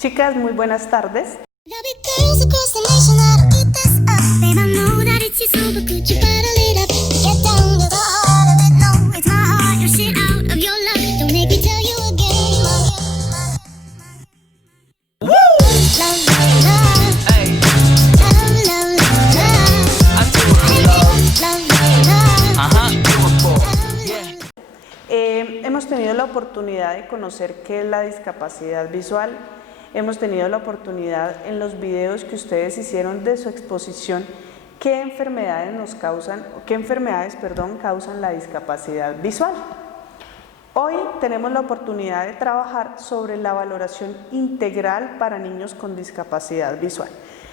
Chicas, muy buenas tardes. Hemos tenido la oportunidad de conocer qué es la discapacidad visual. Hemos tenido la oportunidad en los videos que ustedes hicieron de su exposición qué enfermedades causan la discapacidad visual. Hoy tenemos la oportunidad de trabajar sobre la valoración integral para niños con discapacidad visual.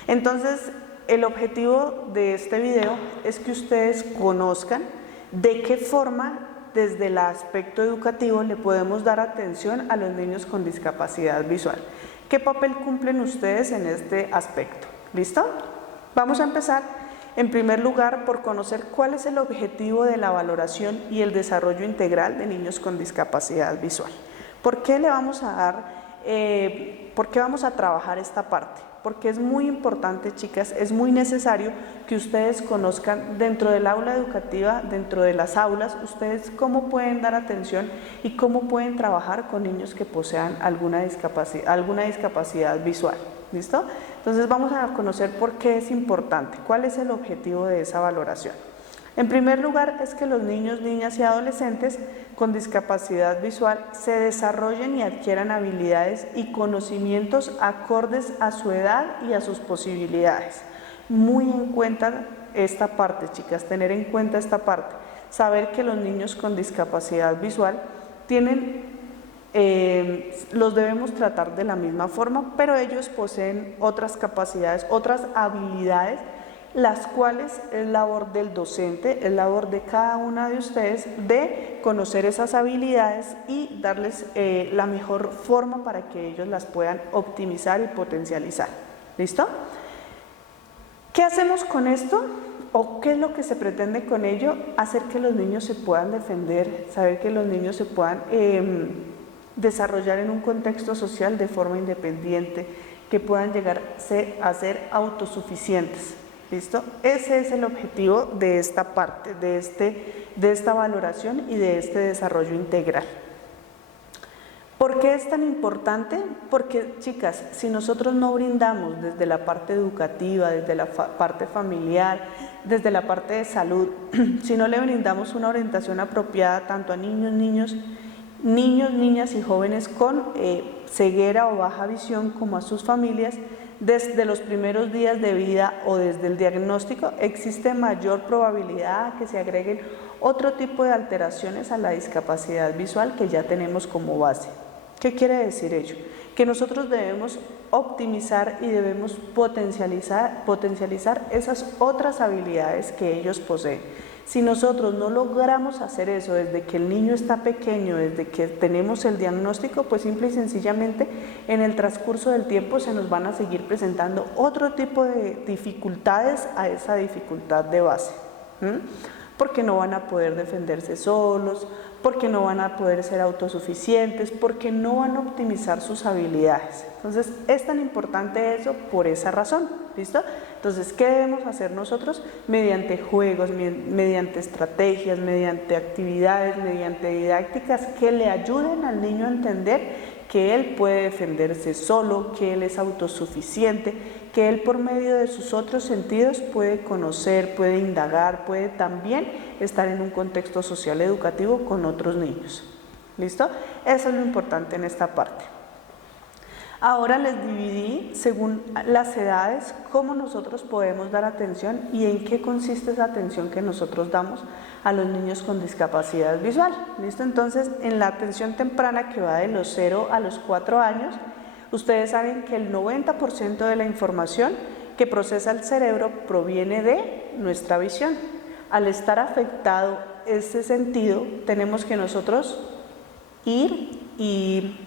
Entonces, el objetivo de este video es que ustedes conozcan de qué forma desde el aspecto educativo le podemos dar atención a los niños con discapacidad visual. ¿Qué papel cumplen ustedes en este aspecto? ¿Listo? Vamos a empezar en primer lugar por conocer cuál es el objetivo de la valoración y el desarrollo integral de niños con discapacidad visual. ¿Por qué vamos a trabajar esta parte? Porque es muy importante, chicas, es muy necesario que ustedes conozcan dentro del aula educativa, dentro de las aulas, ustedes cómo pueden dar atención y cómo pueden trabajar con niños que posean alguna discapacidad visual. ¿Listo? Entonces vamos a conocer por qué es importante, cuál es el objetivo de esa valoración. En primer lugar, es que los niños, niñas y adolescentes con discapacidad visual se desarrollen y adquieran habilidades y conocimientos acordes a su edad y a sus posibilidades. Muy en cuenta esta parte, chicas, tener en cuenta esta parte. Saber que los niños con discapacidad visual los debemos tratar de la misma forma, pero ellos poseen otras capacidades, otras habilidades, las cuales es labor del docente, es labor de cada una de ustedes de conocer esas habilidades y darles la mejor forma para que ellos las puedan optimizar y potencializar. ¿Listo? ¿Qué hacemos con esto? ¿O qué es lo que se pretende con ello? Hacer que los niños se puedan defender, saber que los niños se puedan desarrollar en un contexto social de forma independiente, que puedan llegar a ser autosuficientes. ¿Listo? Ese es el objetivo de esta parte, de esta valoración y de este desarrollo integral. ¿Por qué es tan importante? Porque, chicas, si nosotros no brindamos desde la parte educativa, desde la parte familiar, desde la parte de salud, si no le brindamos una orientación apropiada tanto a niños, niñas y jóvenes con ceguera o baja visión como a sus familias, desde los primeros días de vida o desde el diagnóstico existe mayor probabilidad que se agreguen otro tipo de alteraciones a la discapacidad visual que ya tenemos como base. ¿Qué quiere decir ello? Que nosotros debemos optimizar y debemos potencializar esas otras habilidades que ellos poseen. Si nosotros no logramos hacer eso desde que el niño está pequeño, desde que tenemos el diagnóstico, pues simple y sencillamente en el transcurso del tiempo se nos van a seguir presentando otro tipo de dificultades a esa dificultad de base. Porque no van a poder defenderse solos, porque no van a poder ser autosuficientes, porque no van a optimizar sus habilidades. Entonces es tan importante eso por esa razón, ¿listo? Entonces, ¿qué debemos hacer nosotros? Mediante juegos, mediante estrategias, mediante actividades, mediante didácticas que le ayuden al niño a entender que él puede defenderse solo, que él es autosuficiente, que él por medio de sus otros sentidos puede conocer, puede indagar, puede también estar en un contexto social educativo con otros niños. ¿Listo? Eso es lo importante en esta parte. Ahora les dividí según las edades cómo nosotros podemos dar atención y en qué consiste esa atención que nosotros damos a los niños con discapacidad visual. ¿Listo? Entonces, en la atención temprana que va de los 0 a los 4 años, ustedes saben que el 90% de la información que procesa el cerebro proviene de nuestra visión. Al estar afectado ese sentido, tenemos que nosotros ir y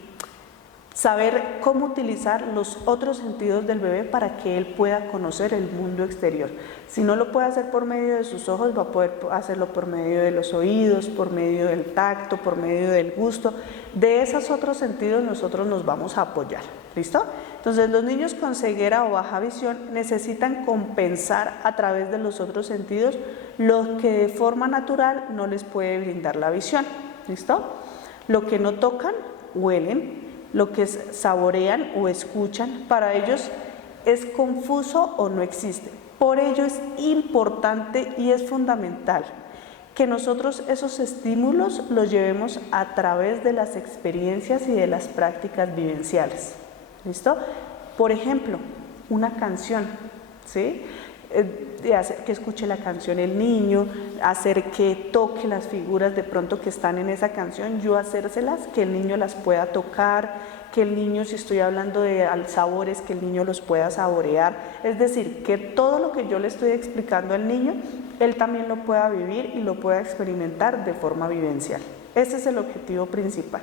saber cómo utilizar los otros sentidos del bebé para que él pueda conocer el mundo exterior. Si no lo puede hacer por medio de sus ojos, va a poder hacerlo por medio de los oídos, por medio del tacto, por medio del gusto. De esos otros sentidos nosotros nos vamos a apoyar. ¿Listo? Entonces los niños con ceguera o baja visión necesitan compensar a través de los otros sentidos lo que de forma natural no les puede brindar la visión. ¿Listo? Lo que no tocan, huelen, lo que saborean o escuchan, para ellos es confuso o no existe. Por ello es importante y es fundamental que nosotros esos estímulos los llevemos a través de las experiencias y de las prácticas vivenciales. ¿Listo? Por ejemplo, una canción, ¿sí? De hacer que escuche la canción el niño, hacer que toque las figuras de pronto que están en esa canción, yo hacérselas, que el niño las pueda tocar, que el niño, si estoy hablando de sabores, que el niño los pueda saborear, es decir, que todo lo que yo le estoy explicando al niño, él también lo pueda vivir y lo pueda experimentar de forma vivencial. Ese es el objetivo principal.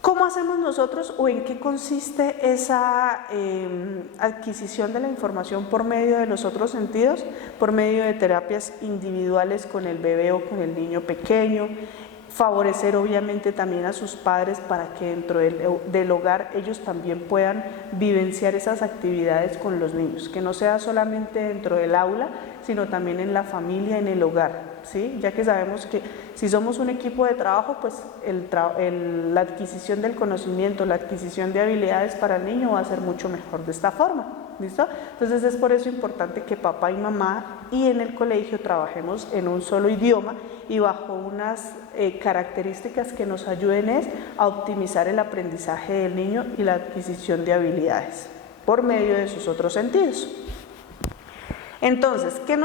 ¿Cómo hacemos nosotros o en qué consiste esa adquisición de la información por medio de los otros sentidos? Por medio de terapias individuales con el bebé o con el niño pequeño, favorecer obviamente también a sus padres para que dentro del hogar ellos también puedan vivenciar esas actividades con los niños, que no sea solamente dentro del aula, sino también en la familia, en el hogar, ¿sí? Ya que sabemos que si somos un equipo de trabajo, pues la adquisición del conocimiento, la adquisición de habilidades para el niño va a ser mucho mejor de esta forma. ¿Listo? Entonces es por eso importante que papá y mamá y en el colegio trabajemos en un solo idioma y bajo unas características que nos ayuden a optimizar el aprendizaje del niño y la adquisición de habilidades por medio de sus otros sentidos. Entonces, ¿qué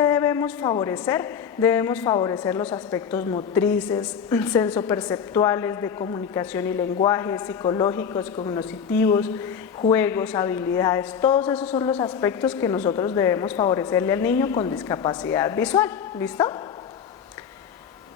debemos favorecer? Debemos favorecer los aspectos motrices, sensoperceptuales, de comunicación y lenguaje, psicológicos, cognitivos, juegos, habilidades. Todos esos son los aspectos que nosotros debemos favorecerle al niño con discapacidad visual. ¿Listo?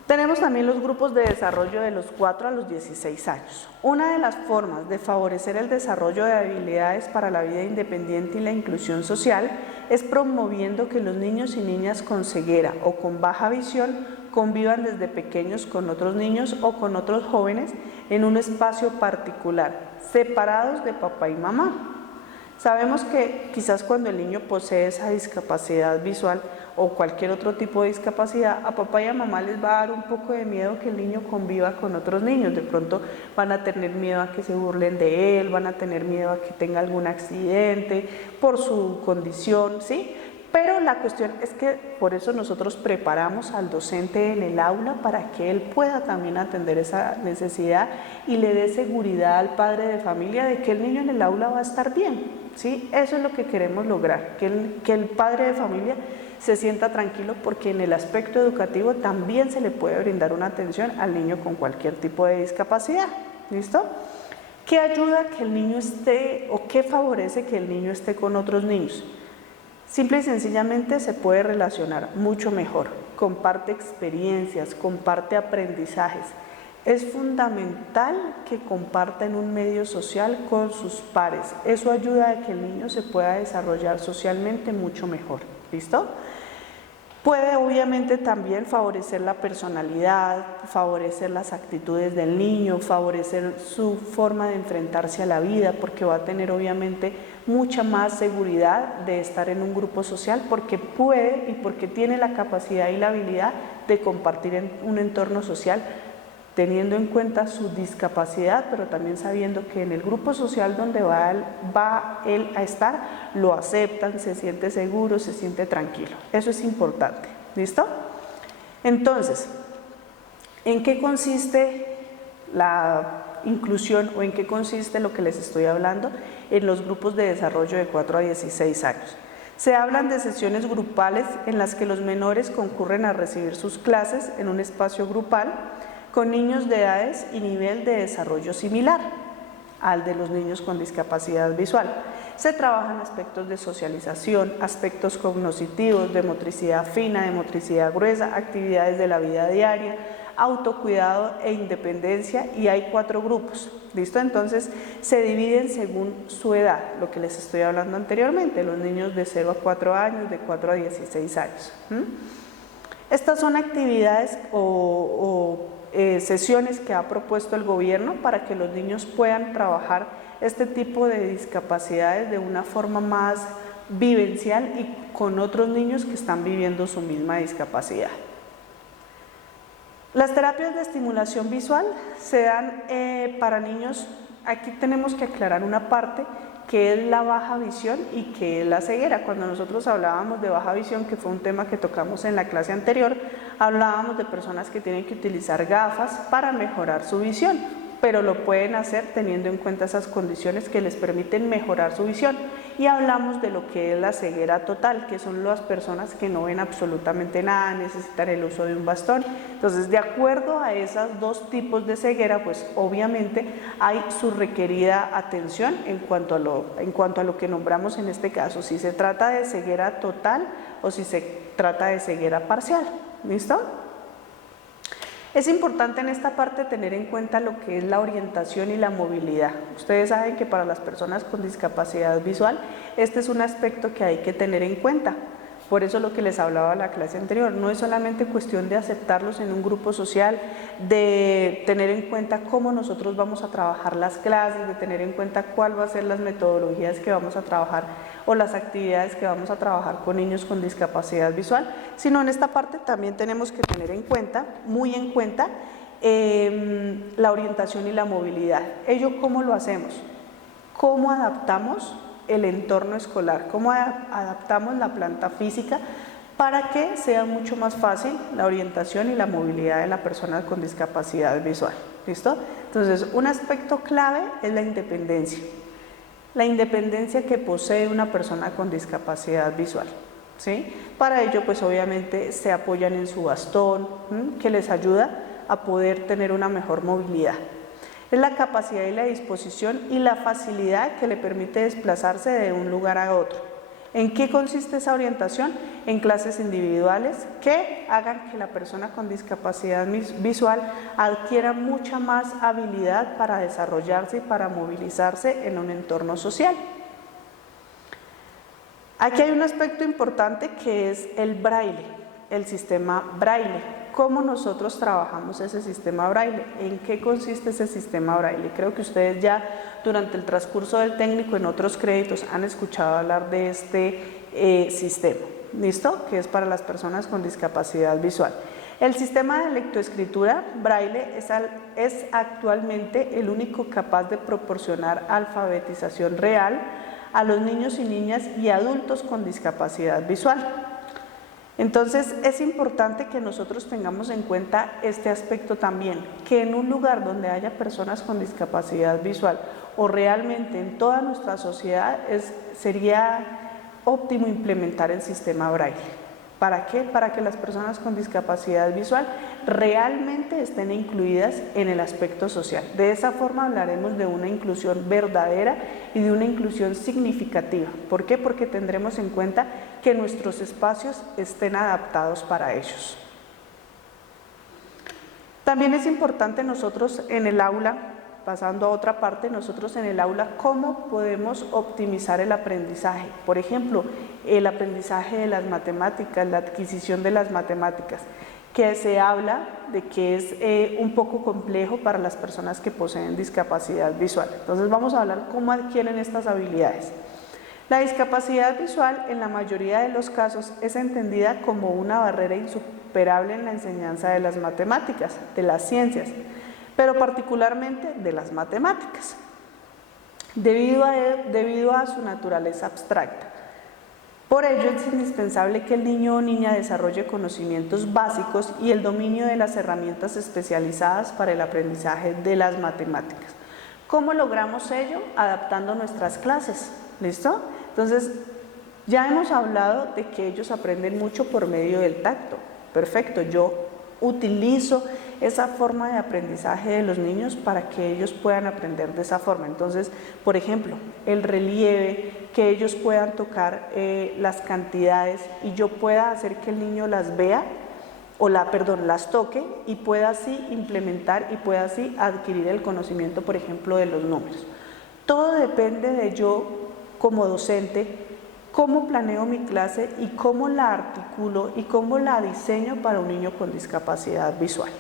Tenemos también los grupos de desarrollo de los 4 a los 16 años. Una de las formas de favorecer el desarrollo de habilidades para la vida independiente y la inclusión social es promoviendo que los niños y niñas con ceguera o con baja visión convivan desde pequeños con otros niños o con otros jóvenes en un espacio particular, separados de papá y mamá. Sabemos que quizás cuando el niño posee esa discapacidad visual o cualquier otro tipo de discapacidad, a papá y a mamá les va a dar un poco de miedo que el niño conviva con otros niños. De pronto van a tener miedo a que se burlen de él, van a tener miedo a que tenga algún accidente por su condición, ¿sí? Pero la cuestión es que por eso nosotros preparamos al docente en el aula para que él pueda también atender esa necesidad y le dé seguridad al padre de familia de que el niño en el aula va a estar bien, ¿sí? Eso es lo que queremos lograr, que el padre de familia se sienta tranquilo porque en el aspecto educativo también se le puede brindar una atención al niño con cualquier tipo de discapacidad. ¿Listo? ¿Qué ayuda a que el niño esté o qué favorece que el niño esté con otros niños? Simple y sencillamente se puede relacionar mucho mejor, comparte experiencias, comparte aprendizajes. Es fundamental que comparta en un medio social con sus pares. Eso ayuda a que el niño se pueda desarrollar socialmente mucho mejor. ¿Listo? Puede obviamente también favorecer la personalidad, favorecer las actitudes del niño, favorecer su forma de enfrentarse a la vida, porque va a tener obviamente mucha más seguridad de estar en un grupo social, porque puede y porque tiene la capacidad y la habilidad de compartir en un entorno social, teniendo en cuenta su discapacidad, pero también sabiendo que en el grupo social donde va él a estar, lo aceptan, se siente seguro, se siente tranquilo. Eso es importante. ¿Listo? Entonces, ¿en qué consiste la inclusión o en qué consiste lo que les estoy hablando en los grupos de desarrollo de 4 a 16 años? Se hablan de sesiones grupales en las que los menores concurren a recibir sus clases en un espacio grupal con niños de edades y nivel de desarrollo similar al de los niños con discapacidad visual. Se trabajan aspectos de socialización, aspectos cognitivos, de motricidad fina, de motricidad gruesa, actividades de la vida diaria, autocuidado e independencia, y hay 4 grupos. ¿Listo? Entonces se dividen según su edad, lo que les estoy hablando anteriormente, los niños de 0 a 4 años, de 4 a 16 años. Estas son actividades sesiones que ha propuesto el gobierno para que los niños puedan trabajar este tipo de discapacidades de una forma más vivencial y con otros niños que están viviendo su misma discapacidad. Las terapias de estimulación visual se dan para niños. Aquí tenemos que aclarar una parte, que es la baja visión y que es la ceguera. Cuando nosotros hablábamos de baja visión, que fue un tema que tocamos en la clase anterior, hablábamos de personas que tienen que utilizar gafas para mejorar su visión, pero lo pueden hacer teniendo en cuenta esas condiciones que les permiten mejorar su visión. Y hablamos de lo que es la ceguera total, que son las personas que no ven absolutamente nada, necesitan el uso de un bastón. Entonces, de acuerdo a esos dos tipos de ceguera, pues obviamente hay su requerida atención en cuanto a lo que nombramos en este caso, si se trata de ceguera total o si se trata de ceguera parcial. ¿Listo? Es importante en esta parte tener en cuenta lo que es la orientación y la movilidad. Ustedes saben que para las personas con discapacidad visual, este es un aspecto que hay que tener en cuenta. Por eso lo que les hablaba en la clase anterior, no es solamente cuestión de aceptarlos en un grupo social, de tener en cuenta cómo nosotros vamos a trabajar las clases, de tener en cuenta cuál va a ser las metodologías que vamos a trabajar o las actividades que vamos a trabajar con niños con discapacidad visual, sino en esta parte también tenemos que tener en cuenta, muy en cuenta, la orientación y la movilidad. ¿Ello cómo lo hacemos? ¿Cómo adaptamos el entorno escolar? ¿Cómo adaptamos la planta física para que sea mucho más fácil la orientación y la movilidad de la persona con discapacidad visual? ¿Listo? Entonces, un aspecto clave es la independencia. La independencia que posee una persona con discapacidad visual, ¿sí? Para ello, pues obviamente se apoyan en su bastón, que les ayuda a poder tener una mejor movilidad. Es la capacidad y la disposición y la facilidad que le permite desplazarse de un lugar a otro. ¿En qué consiste esa orientación? En clases individuales que hagan que la persona con discapacidad visual adquiera mucha más habilidad para desarrollarse y para movilizarse en un entorno social. Aquí hay un aspecto importante que es el braille, el sistema braille. ¿Cómo nosotros trabajamos ese sistema braille? ¿En qué consiste ese sistema braille? Creo que ustedes ya durante el transcurso del técnico en otros créditos han escuchado hablar de este sistema, ¿listo? Que es para las personas con discapacidad visual. El sistema de lectoescritura braille es actualmente el único capaz de proporcionar alfabetización real a los niños y niñas y adultos con discapacidad visual. Entonces es importante que nosotros tengamos en cuenta este aspecto también, que en un lugar donde haya personas con discapacidad visual o realmente en toda nuestra sociedad sería óptimo implementar el sistema braille. ¿Para qué? Para que las personas con discapacidad visual realmente estén incluidas en el aspecto social. De esa forma hablaremos de una inclusión verdadera y de una inclusión significativa. ¿Por qué? Porque tendremos en cuenta que nuestros espacios estén adaptados para ellos. También es importante nosotros en el aula, pasando a otra parte, nosotros en el aula, ¿cómo podemos optimizar el aprendizaje? Por ejemplo, el aprendizaje de las matemáticas, la adquisición de las matemáticas, que se habla de que es un poco complejo para las personas que poseen discapacidad visual. Entonces vamos a hablar cómo adquieren estas habilidades. La discapacidad visual en la mayoría de los casos es entendida como una barrera insuperable en la enseñanza de las matemáticas, de las ciencias, pero particularmente de las matemáticas, debido a su naturaleza abstracta. Por ello es indispensable que el niño o niña desarrolle conocimientos básicos y el dominio de las herramientas especializadas para el aprendizaje de las matemáticas. ¿Cómo logramos ello? Adaptando nuestras clases, ¿listo? Entonces, ya hemos hablado de que ellos aprenden mucho por medio del tacto. Perfecto, yo utilizo esa forma de aprendizaje de los niños para que ellos puedan aprender de esa forma. Entonces, por ejemplo, el relieve, que ellos puedan tocar las cantidades y yo pueda hacer que el niño las vea, las toque y pueda así implementar y pueda así adquirir el conocimiento, por ejemplo, de los números. Todo depende de yo como docente, cómo planeo mi clase y cómo la articulo y cómo la diseño para un niño con discapacidad visual.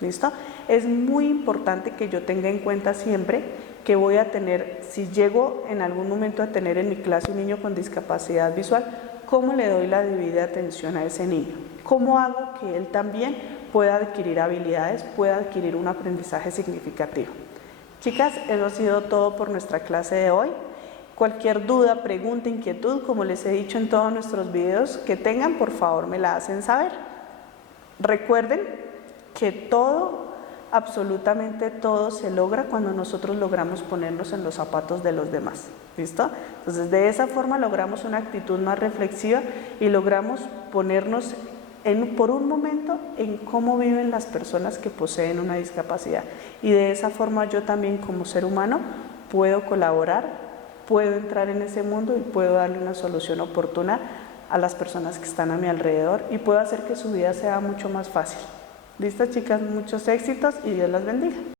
¿Listo? Es muy importante que yo tenga en cuenta siempre que voy a tener, si llego en algún momento a tener en mi clase un niño con discapacidad visual, ¿cómo le doy la debida atención a ese niño? ¿Cómo hago que él también pueda adquirir habilidades, pueda adquirir un aprendizaje significativo? Chicas, eso ha sido todo por nuestra clase de hoy. Cualquier duda, pregunta, inquietud, como les he dicho en todos nuestros videos, que tengan, por favor me la hacen saber. Recuerden que todo, absolutamente todo se logra cuando nosotros logramos ponernos en los zapatos de los demás. ¿Listo? Entonces, de esa forma logramos una actitud más reflexiva y logramos ponernos por un momento en cómo viven las personas que poseen una discapacidad. Y de esa forma yo también como ser humano puedo colaborar, puedo entrar en ese mundo y puedo darle una solución oportuna a las personas que están a mi alrededor y puedo hacer que su vida sea mucho más fácil. ¿Listo, chicas? Muchos éxitos y Dios las bendiga.